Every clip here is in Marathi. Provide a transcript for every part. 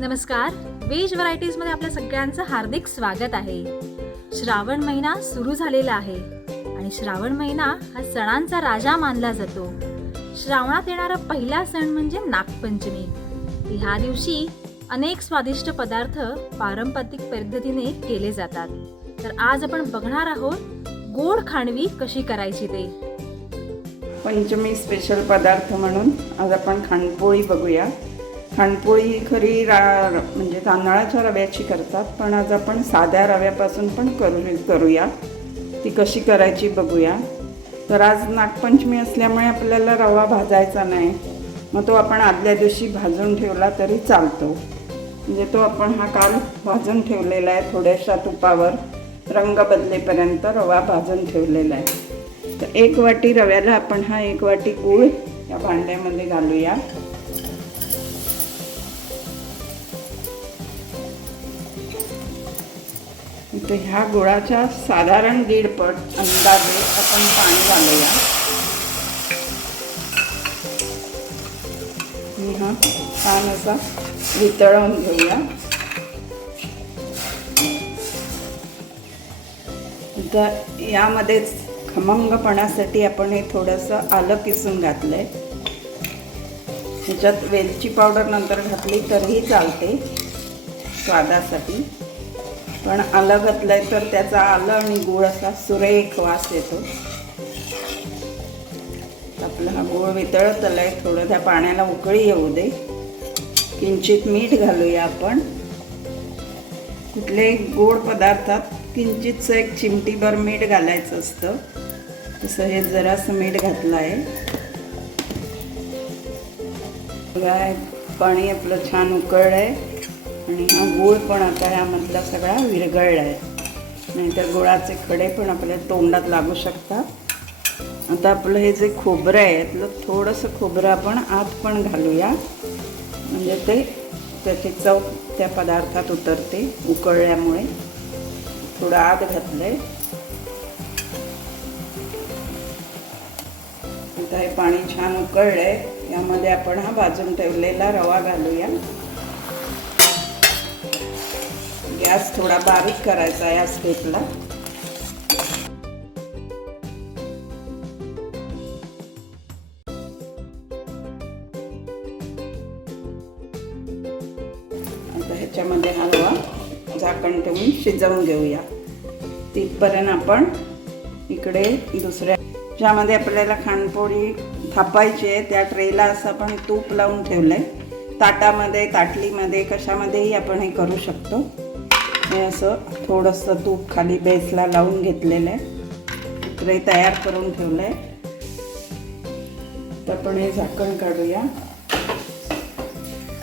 नमस्कार. वेज व्हरायटीजमध्ये आपल्या सगळ्यांचं हार्दिक स्वागत आहे. श्रावण महिना सुरू झालेला आहे आणि श्रावण महिना हा सणांचा राजा मानला जातो. श्रावणात येणारा पहिला सण म्हणजे नागपंचमी. ह्या दिवशी अनेक स्वादिष्ट पदार्थ पारंपरिक पद्धतीने केले जातात. तर आज आपण बघणार आहोत गोड खांडवी कशी करायची ते. पंचमी स्पेशल पदार्थ म्हणून आज आपण खांडपोळी बघूया. खाणपोळी खरी रा म्हणजे तांदळाच्या रव्याची करतात पण आज आपण साध्या रव्यापासून पण करू करूया. ती कशी करायची बघूया. तर आज नागपंचमी असल्यामुळे आपल्याला रवा भाजायचा नाही. मग तो आपण आदल्या दिवशी भाजून ठेवला तरी चालतो. म्हणजे तो आपण हा काल भाजून ठेवलेला आहे थोड्याशा तुपावर. रंग बदलेपर्यंत रवा भाजून ठेवलेला आहे. तर एक वाटी रव्याला आपण हा एक वाटी गूळ या भांड्यामध्ये घालूया. तर ह्या गुळाच्या साधारण दीडपट अंदाजे आपण पाणी घालूया. मी हा छान असा वितळवून घेऊया. तर यामध्येच खमंगपणासाठी आपण हे थोडंसं आलं किसून घातलं आहे ह्याच्यात वेलची पावडर नंतर घातली तरीही चालते स्वादासाठी. पण आलं घातलं आहे तर त्याचा आलं आणि गूळ असा सुरेख वास येतो. आपला हा गूळ वितळतला आहे थोडं त्या पाण्याला उकळी येऊ दे. किंचित मीठ घालूया आपण. कुठल्याही गोड पदार्थात किंचितचं एक चिमटीभर मीठ घालायचं असतं. तसं हे जरासं मीठ घातलं आहे पाणी आपलं छान उकळलं आहे आणि हा गूळ पण आता ह्यामधला सगळा विरघळला आहे. नाहीतर गुळाचे खडे पण आपल्या तोंडात लागू शकतात. आता आपलं हे जे खोबरं आहे यातलं थोडंसं खोबरं आपण आत पण घालूया. म्हणजे ते त्याची चव त्या पदार्थात उतरते उकळल्यामुळे. थोडं आत घातलं आहे आता हे पाणी छान उकळलं आहे यामध्ये आपण हा भाजून ठेवलेला रवा घालूया. गॅस थोडा बारीक करायचा या स्टेपला. आता ह्याच्यामध्ये हलवा झाकण ठेवून शिजवून घेऊया. तिथपर्यंत आपण इकडे दुसऱ्या ज्यामध्ये आपल्याला खाणपोळी थापायची आहे त्या ट्रेला असं आपण तूप लावून ठेवलं आहे ताटामध्ये ताटलीमध्ये कशामध्येही आपण हे करू शकतो. हे असं थोडंसं तूप खाली बेसला लावून घेतलेलं आहे. ट्रे तयार करून ठेवलं आहे तर आपण हे झाकण काढूया.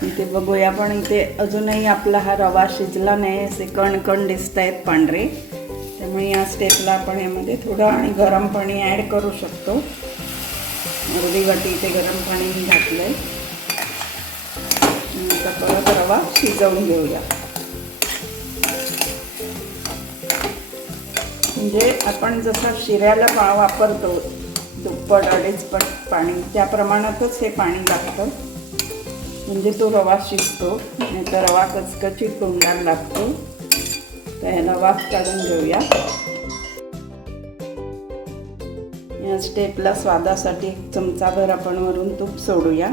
इथे बघूया पण इथे अजूनही आपला हा रवा शिजला नाही असे कण कण दिसत आहेत पांढरे. त्यामुळे या स्टेपला आपण यामध्ये थोडं आणि गरम पाणी ॲड करू शकतो. अर्धी वाटी इथे गरम पाणी घातलं आहे परत रवा शिजवून घेऊया. म्हणजे आपण जसं शिऱ्याला पा वापरतो दुप्पट अडीचपट पाणी त्या प्रमाणातच हे पाणी लागतं. म्हणजे तो रवा शिजतो नाही तर रवा कचकचीत तोंडाला लागतो. तर ह्याला वाफ काढून घेऊया. या स्टेपला स्वादासाठी एक चमचाभर आपण वरून तूप सोडूया.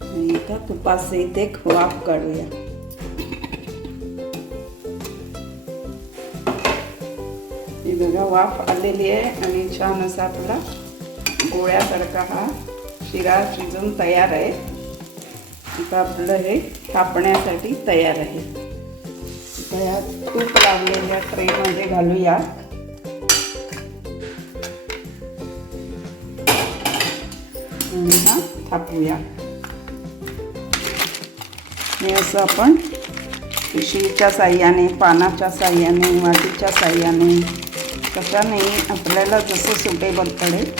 आणि एका तुपासहित एक वाफ काढूया. बघा वाफ आलेली आहे आणि छान असा आपला गोळ्यासारखा हा शिरा शिजून तयार आहे. आता आपलं हे थापण्यासाठी तयार आहे. आता या तूप लावलेल्या ट्रेमध्ये घालूया. आणि हा थापूया. हे असं आपण पिशवीच्या साह्याने पानाच्या साह्याने वाटीच्या साह्याने कशाने आपल्याला जसं सुटेबल पडेल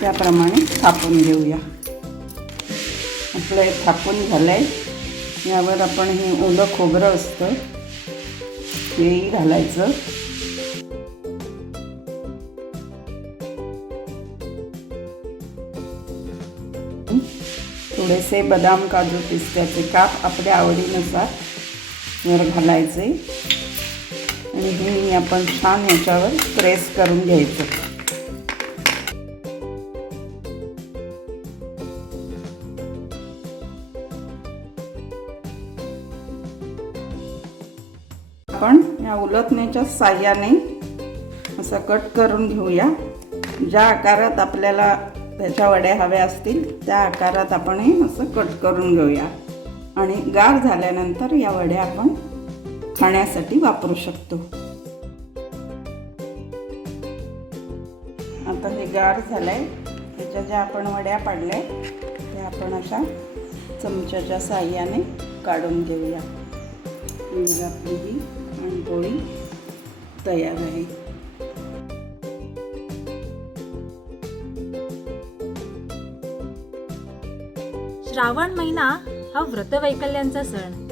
त्याप्रमाणे थापून घेऊया. आपलं हे थापून झालं आहे यावर आपण हे ओलं खोबरं असतं तेही घालायचं. थोडेसे बदाम काजू पिस्त्याचे काप आपल्या आवडीनुसार वर घालायचे. आणि हे आपण छान याच्यावर प्रेस करून घ्यायचं. आपण या उलटण्याच्या साह्याने असं कट करून घेऊया. ज्या आकारात आपल्याला त्याच्या वड्या हव्या असतील त्या आकारात आपण हे असं कट करून घेऊया. आणि गार झाल्यानंतर या वड्या आपण खाण्यासाठी वापरू शकतो. आता हे गार झालंय. त्याच्या ज्या आपण वड्या पाडल्या त्या आपण अशा चमच्याच्या साह्याने काढून घेऊया. ही आपली ही पाणपोळी तयार आहे. श्रावण महिना हा व्रतवैकल्यांचा सण.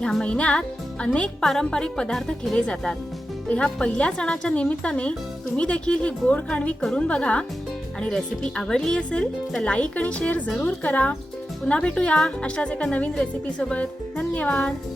ह्या महिन्यात अनेक पारंपरिक पदार्थ केले जातात. ह्या पहिल्या सणाच्या निमित्ताने तुम्ही देखील ही गोड खांडवी करून बघा. आणि रेसिपी आवडली असेल तर लाईक आणि शेअर जरूर करा. पुन्हा भेटूया अशाच एका नवीन रेसिपी सोबत. धन्यवाद.